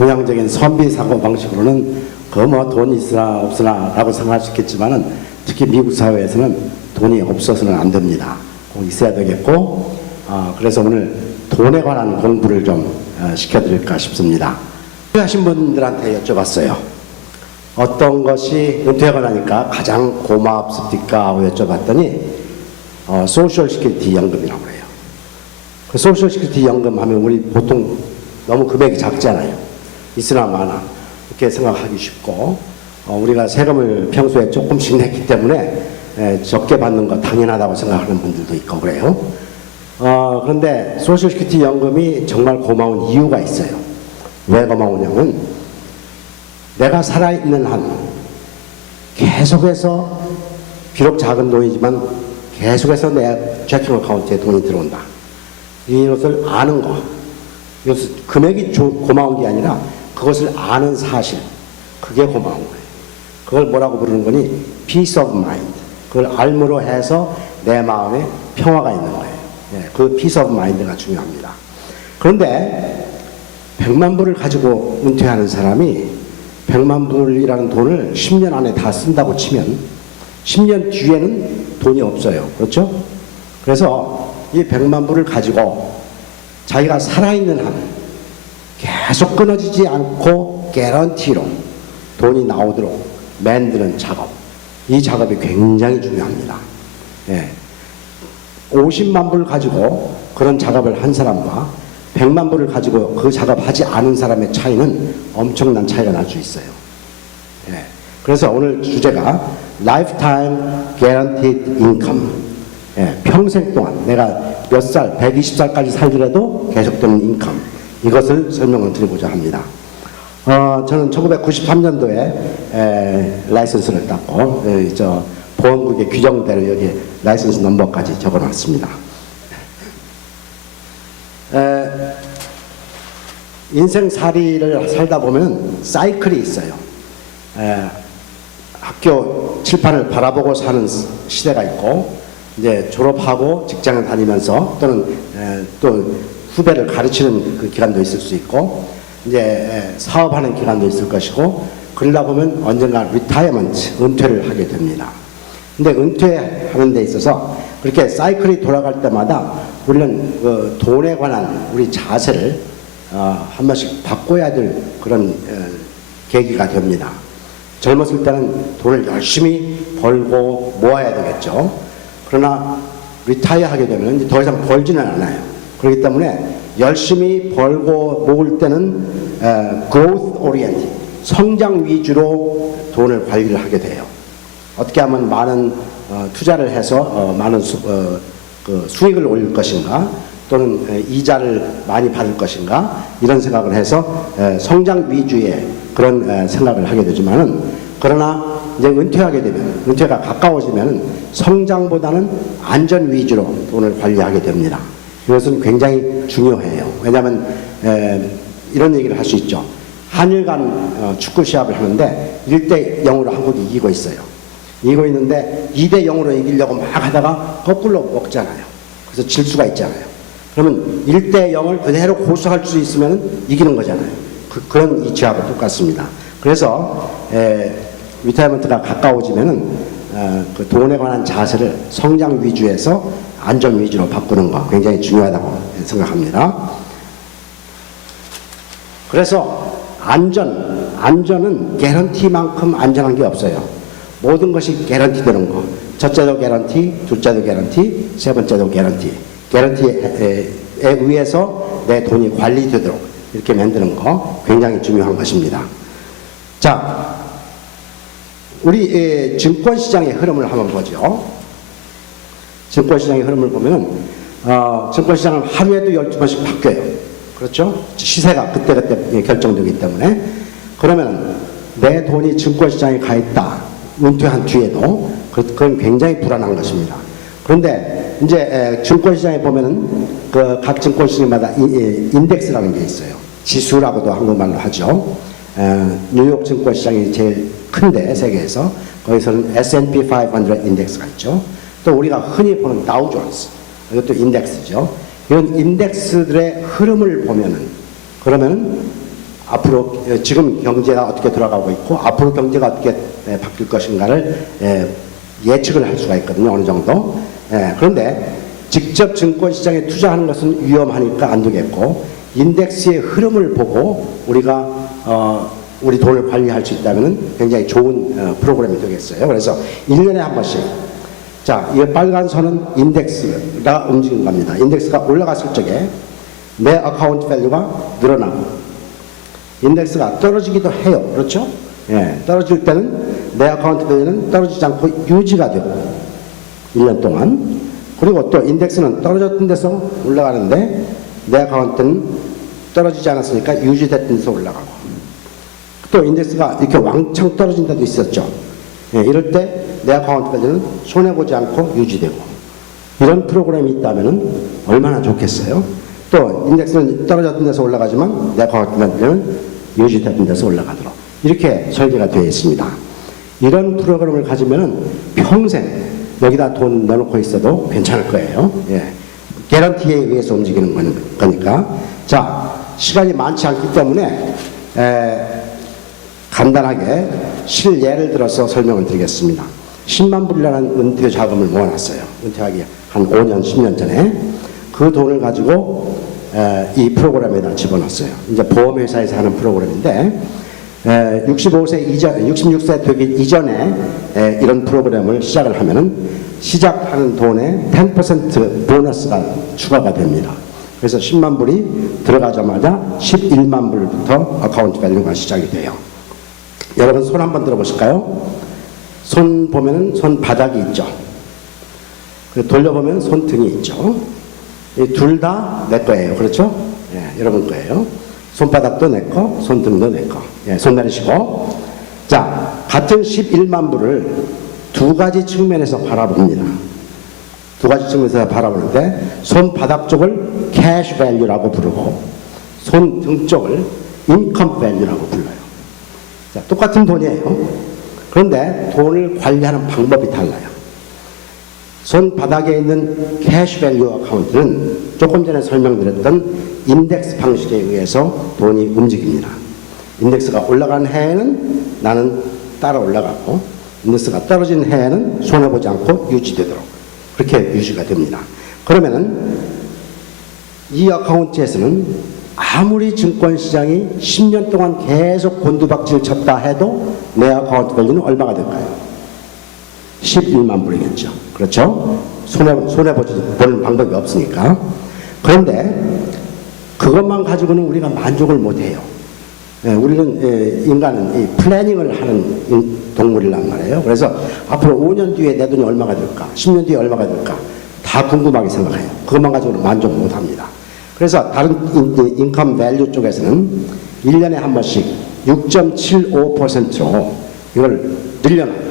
동양적인 선비 사고 방식으로는 그 뭐 돈 있으나 없으나 라고 생각할 수 있겠지만은 특히 미국 사회에서는 돈이 없어서는 안 됩니다. 꼭 있어야 되겠고, 그래서 오늘 돈에 관한 공부를 좀 시켜드릴까 싶습니다. 은퇴하신 분들한테 여쭤봤어요. 어떤 것이 은퇴하고 나니까 가장 고맙습니까? 하고 여쭤봤더니 소셜 시큐리티 연금이라고 해요. 그 소셜 시큐리티 연금 하면 우리 보통 너무 금액이 작잖아요. 있으나 마나 이렇게 생각하기 쉽고, 우리가 세금을 평소에 조금씩 냈기 때문에 적게 받는 거 당연하다고 생각하는 분들도 있고 그래요. 그런데 소셜 시큐리티 연금이 정말 고마운 이유가 있어요. 왜 고마우냐면 내가 살아있는 한 계속해서 비록 작은 돈이지만 계속해서 내 채팅 어카운트에 돈이 들어온다. 이것을 아는 거. 이것을 금액이 고마운 게 아니라 그것을 아는 사실. 그게 고마운 거예요. 그걸 뭐라고 부르는 거니? peace of mind. 그걸 알므로 해서 내 마음에 평화가 있는 거예요. 그 peace of mind가 중요합니다. 그런데 100만 불을 가지고 은퇴하는 사람이 100만 불이라는 돈을 10년 안에 다 쓴다고 치면 10년 뒤에는 돈이 없어요. 그렇죠? 그래서 이 100만 불을 가지고 자기가 살아있는 한 계속 끊어지지 않고 개런티로 돈이 나오도록 만드는 작업, 이 작업이 굉장히 중요합니다. 50만 불 가지고 그런 작업을 한 사람과 100만 불을 가지고 그 작업하지 않은 사람의 차이는 엄청난 차이가 날 수 있어요. 그래서 오늘 주제가 Lifetime Guaranteed Income. 평생 동안 내가 몇 살, 120살까지 살더라도 계속되는 인컴. 이것을 설명을 드리고자 합니다. 저는 1993년도에 라이선스를 땄고, 보험국의 규정대로 여기 라이선스 넘버까지 적어놨습니다. 인생살이를 살다 보면 사이클이 있어요. 학교 칠판을 바라보고 사는 시대가 있고, 이제 졸업하고 직장을 다니면서 또는 또 후배를 가르치는 그 기간도 있을 수 있고, 이제 사업하는 기간도 있을 것이고, 그러다 보면 언젠가 리타이어먼트, 은퇴를 하게 됩니다. 근데 은퇴하는 데 있어서 그렇게 사이클이 돌아갈 때마다 우리는 그 돈에 관한 우리 자세를 한 번씩 바꿔야 될 그런 계기가 됩니다. 젊었을 때는 돈을 열심히 벌고 모아야 되겠죠. 그러나 리타이어 하게 되면 이제 더 이상 벌지는 않아요. 그렇기 때문에 열심히 벌고 모을 때는 growth oriented, 성장 위주로 돈을 관리를 하게 돼요. 어떻게 하면 많은 투자를 해서 많은 수익을 올릴 것인가, 또는 이자를 많이 받을 것인가, 이런 생각을 해서 성장 위주의 그런 생각을 하게 되지만은, 그러나 이제 은퇴하게 되면, 은퇴가 가까워지면 성장보다는 안전 위주로 돈을 관리하게 됩니다. 이것은 굉장히 중요해요. 왜냐하면 이런 얘기를 할 수 있죠. 한일 간 축구 시합을 하는데 1대 0으로 한국이 이기고 있어요. 이기고 있는데 2대 0으로 이기려고 막 하다가 거꾸로 먹잖아요. 그래서 질 수가 있잖아요. 그러면 1대 0을 그대로 고수할 수 있으면 이기는 거잖아요. 그런 이치하고 똑같습니다. 그래서 리타이어먼트가 가까워지면은 그 돈에 관한 자세를 성장 위주에서 안전 위주로 바꾸는 거 굉장히 중요하다고 생각합니다. 그래서 안전은 개런티만큼 안전한 게 없어요. 모든 것이 개런티 되는 거. 첫째도 개런티, 둘째도 개런티, 세 번째도 개런티. 개런티에 의해서 내 돈이 관리되도록 이렇게 만드는 거 굉장히 중요한 것입니다. 자, 우리 증권시장의 흐름을 한번 보죠. 증권시장의 흐름을 보면 증권시장은 하루에도 12번씩 바뀌어요. 그렇죠? 시세가 그때그때 결정되기 때문에. 그러면 내 돈이 증권시장에 가 있다, 은퇴한 뒤에도, 그건 굉장히 불안한 것입니다. 그런데 이제 증권시장에 보면은 그 각 증권시장마다 인덱스라는 게 있어요. 지수라고도 한국말로 하죠. 뉴욕 증권시장이 제일 큰데 세계에서, 거기서는 S&P 500 인덱스가 있죠. 또 우리가 흔히 보는 다우존스, 이것도 인덱스죠. 이런 인덱스들의 흐름을 보면은, 그러면 앞으로 지금 경제가 어떻게 돌아가고 있고 앞으로 경제가 어떻게 바뀔 것인가를 예측을 할 수가 있거든요. 어느 정도. 그런데 직접 증권시장에 투자하는 것은 위험하니까 안 되겠고 인덱스의 흐름을 보고 우리가 우리 돈을 관리할 수 있다면 굉장히 좋은 프로그램이 되겠어요. 그래서 1년에 한 번씩 자, 이 빨간 선은 인덱스가 움직이는 겁니다. 인덱스가 올라갔을 적에 내 어카운트 밸류가 늘어나고 인덱스가 떨어지기도 해요. 그렇죠? 떨어질 때는 내 어카운트 밸류는 떨어지지 않고 유지가 되고 1년 동안 그리고 또 인덱스는 떨어졌던 데서 올라가는데 내 어카운트는 떨어지지 않았으니까 유지됐던 데서 올라가고 또 인덱스가 이렇게 왕창 떨어진 데도 있었죠. 이럴 때 내 어카운트 밸류는 손해보지 않고 유지되고 이런 프로그램이 있다면 얼마나 좋겠어요. 또 인덱스는 떨어졌던 데서 올라가지만 내 어카운트 밸류는 유지됐던 데서 올라가도록 이렇게 설계가 되어 있습니다. 이런 프로그램을 가지면 평생 여기다 돈 넣어놓고 있어도 괜찮을 거예요. 개런티에 의해서 움직이는 거니까. 자, 시간이 많지 않기 때문에 간단하게 실예를 들어서 설명을 드리겠습니다. 10만 불이라는 은퇴 자금을 모아놨어요. 은퇴하기 한 5년, 10년 전에. 그 돈을 가지고 이 프로그램에다 집어넣었어요. 이제 보험회사에서 하는 프로그램인데 65세 이전, 66세 되기 이전에 이런 프로그램을 시작을 하면은 시작하는 돈에 10% 보너스가 추가가 됩니다. 그래서 10만 불이 들어가자마자 11만 불부터 어카운트 밸류가 시작이 돼요. 여러분 손 한번 들어보실까요? 손 보면은 손 바닥이 있죠. 돌려보면 손등이 있죠. 둘 다 내 거예요. 그렇죠? 여러분 거예요. 손바닥도 내 거, 손등도 내 거. 손 내리시고. 자, 같은 11만 불을 두 가지 측면에서 바라봅니다. 두 가지 측면에서 바라보는데 손바닥 쪽을 캐시 밸류라고 부르고 손등 쪽을 인컴 밸류라고 불러요. 자, 똑같은 돈이에요. 그런데 돈을 관리하는 방법이 달라요. 손바닥에 있는 캐시 밸류 어카운트는 조금 전에 설명드렸던 인덱스 방식에 의해서 돈이 움직입니다. 인덱스가 올라간 해에는 나는 따라 올라가고 인덱스가 떨어진 해에는 손해보지 않고 유지되도록 그렇게 유지가 됩니다. 그러면은 이 어카운트에서는 아무리 증권시장이 10년 동안 계속 곤두박질 쳤다 해도 내 어카운트 밸류는 얼마가 될까요? 11만 불이겠죠. 그렇죠? 손해보지 보는 방법이 없으니까. 그런데 그것만 가지고는 우리가 만족을 못해요. 우리는 인간은 이 플래닝을 하는 동물이란 말이에요. 그래서 앞으로 5년 뒤에 내 돈이 얼마가 될까? 10년 뒤에 얼마가 될까? 다 궁금하게 생각해요. 그것만 가지고는 만족 못합니다. 그래서 다른 인컴 밸류 쪽에서는 1년에 한 번씩 6.75%로 이걸 늘려놔요.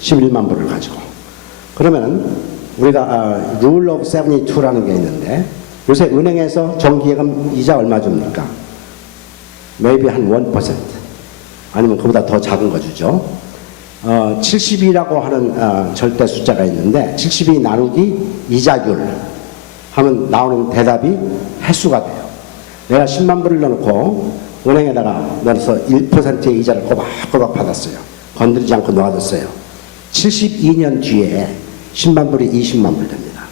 11만 불을 가지고. 그러면은 우리가 룰 오브 72라는 게 있는데 요새 은행에서 정기예금 이자 얼마 줍니까? maybe 한 1% 아니면 그보다 더 작은 거 주죠. 72라고 하는 절대 숫자가 있는데 72 나누기 이자율 하면 나오는 대답이 횟수가 돼요. 내가 10만 불을 넣어놓고 은행에다가 넣어서 1%의 이자를 꼬박꼬박 받았어요. 건드리지 않고 놓아뒀어요. 72년 뒤에 10만 불이 20만 불 됩니다.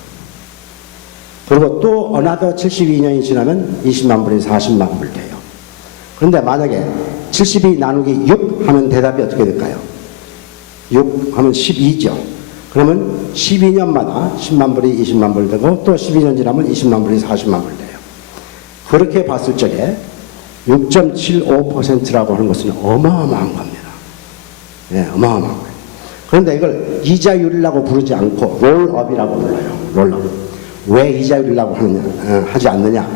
그리고 또 어나더 72년이 지나면 20만 불이 40만 불 돼요. 그런데 만약에 72 나누기 6 하면 대답이 어떻게 될까요? 6 하면 12죠. 그러면 12년마다 10만 불이 20만 불 되고 또 12년 지나면 20만 불이 40만 불 돼요. 그렇게 봤을 적에 6.75%라고 하는 것은 어마어마한 겁니다. 어마어마한 거예요. 그런데 이걸 이자율이라고 부르지 않고 롤업이라고 불러요. 롤업. 왜 이자율이라고 하지 않느냐?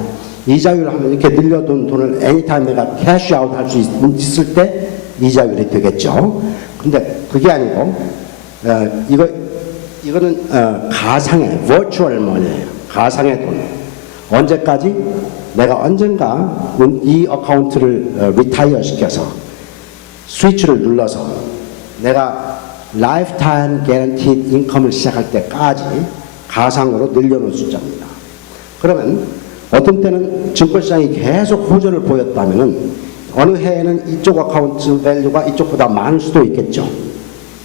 이자율 하면 이렇게 늘려둔 돈을 애니타임 내가 캐시아웃 할 수 있을 때 이자율이 되겠죠. 근데 그게 아니고 이거는 가상의 virtual money예요. 가상의 돈. 언제까지? 내가 언젠가 이 어카운트를 리타이어 시켜서 스위치를 눌러서 내가 라이프타임 개런티드 인컴을 시작할 때까지 가상으로 늘려놓은 숫자입니다. 그러면 어떤 때는 증권시장이 계속 호전을 보였다면은 어느 해에는 이쪽 어카운트 밸류가 이쪽보다 많을 수도 있겠죠.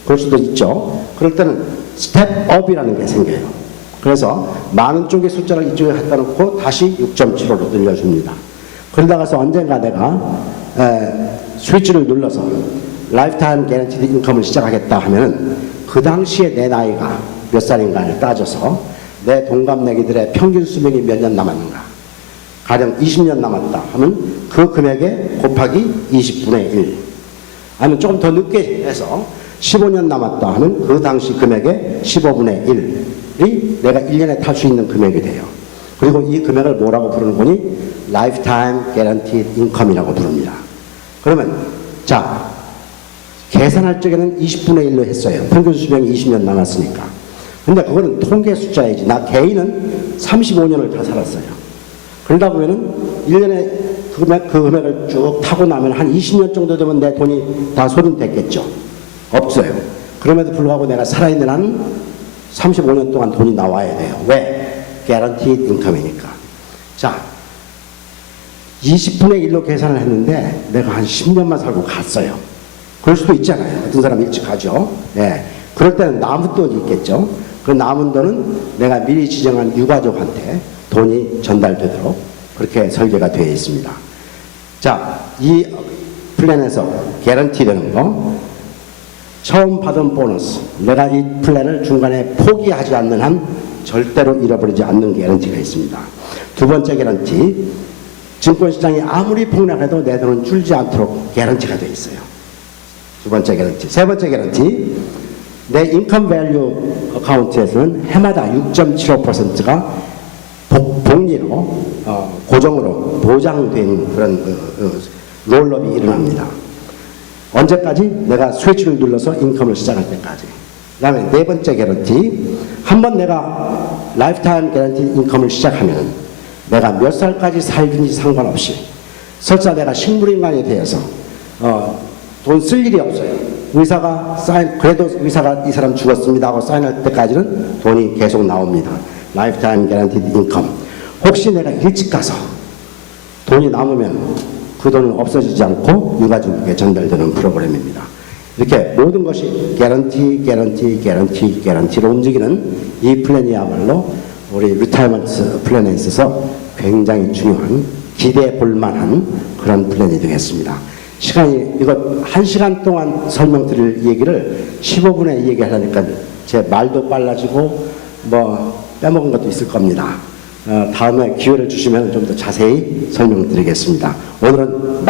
그럴 수도 있죠. 그럴 때는 스텝업이라는 게 생겨요. 그래서 많은 쪽의 숫자를 이쪽에 갖다 놓고 다시 6.75로 늘려줍니다. 그러다가서 언젠가 내가 스위치를 눌러서 라이프타임 개런티드 인컴을 시작하겠다 하면은 그 당시에 내 나이가 몇 살인가를 따져서 내 동갑내기들의 평균 수명이 몇 년 남았는가, 가령 20년 남았다 하면 그 금액에 곱하기 20분의 1, 아니면 조금 더 늦게 해서 15년 남았다 하면 그 당시 금액의 15분의 1이 내가 1년에 탈 수 있는 금액이 돼요. 그리고 이 금액을 뭐라고 부르는 거니? Lifetime Guaranteed Income이라고 부릅니다. 그러면 자, 계산할 적에는 20분의 1로 했어요. 평균 수명이 20년 남았으니까. 근데 그거는 통계 숫자이지. 나 개인은 35년을 다 살았어요. 그러다 보면은 1년에 그 금액을 쭉 타고 나면 한 20년 정도 되면 내 돈이 다 소진됐겠죠. 없어요. 그럼에도 불구하고 내가 살아있는 한 35년 동안 돈이 나와야 돼요. 왜? Guaranteed Income이니까. 자, 20분의 1로 계산을 했는데 내가 한 10년만 살고 갔어요. 그럴 수도 있잖아요. 어떤 사람 일찍 가죠. 예. 그럴 때는 남은 돈이 있겠죠. 그 남은 돈은 내가 미리 지정한 유가족한테 돈이 전달되도록 그렇게 설계가 되어 있습니다. 자, 이 플랜에서 개런티 되는 거, 처음 받은 보너스, 내가 이 플랜을 중간에 포기하지 않는 한 절대로 잃어버리지 않는 개런티가 있습니다. 두 번째 개런티, 증권시장이 아무리 폭락해도 내 돈은 줄지 않도록 개런티가 되어 있어요. 두 번째 개런티. 세 번째 개런티, 내 인컴 밸류 어카운트에서는 해마다 6.75%가 복리로 고정으로 보장된 그런 롤업이 일어납니다. 언제까지? 내가 스위치를 눌러서 인컴을 시작할 때까지. 그 다음에 네 번째 개런티, 한번 내가 라이프타임 개런티 인컴을 시작하면 내가 몇 살까지 살든지 상관없이, 설사 내가 식물인간이 되어서 돈 쓸 일이 없어요. 의사가 그래도 의사가 이 사람 죽었습니다 하고 사인할 때까지는 돈이 계속 나옵니다. 라이프타임 개런티드 인컴. 혹시 내가 일찍 가서 돈이 남으면 그 돈은 없어지지 않고 유가족에게 전달되는 프로그램입니다. 이렇게 모든 것이 개런티로 움직이는 이 플랜이야말로 우리 리타이먼트 플랜에 있어서 굉장히 중요한, 기대해 볼 만한 그런 플랜이 되겠습니다. 시간이, 이거 1시간 동안 설명드릴 얘기를 15분에 얘기하려니까 제 말도 빨라지고 뭐 빼먹은 것도 있을 겁니다. 다음에 기회를 주시면 좀 더 자세히 설명드리겠습니다. 오늘은